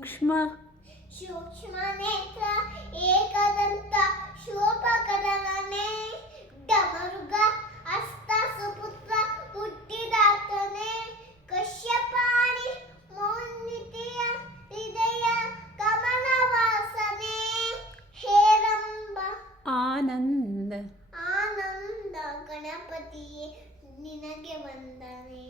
ಸೂಕ್ಷ್ಮ ಸೂಕ್ಷ್ಮ ನೇತ್ರ ಏಕದಂತ ಶೋಭಕರನೇ ಡಮರುಗ ಅಸ್ತ ಸುಪುತ್ರ ಹುಟ್ಟಿದಾತನೇ ಕಶ್ಯಪಾಣಿ ಮೌನಿತೆಯ ಹೃದಯ ಕಮಲವಾಸನೆ ಹೇರಂಬ ಆನಂದ ಆನಂದ ಗಣಪತಿಯೇ ನಿನಗೆ ವಂದನೆ.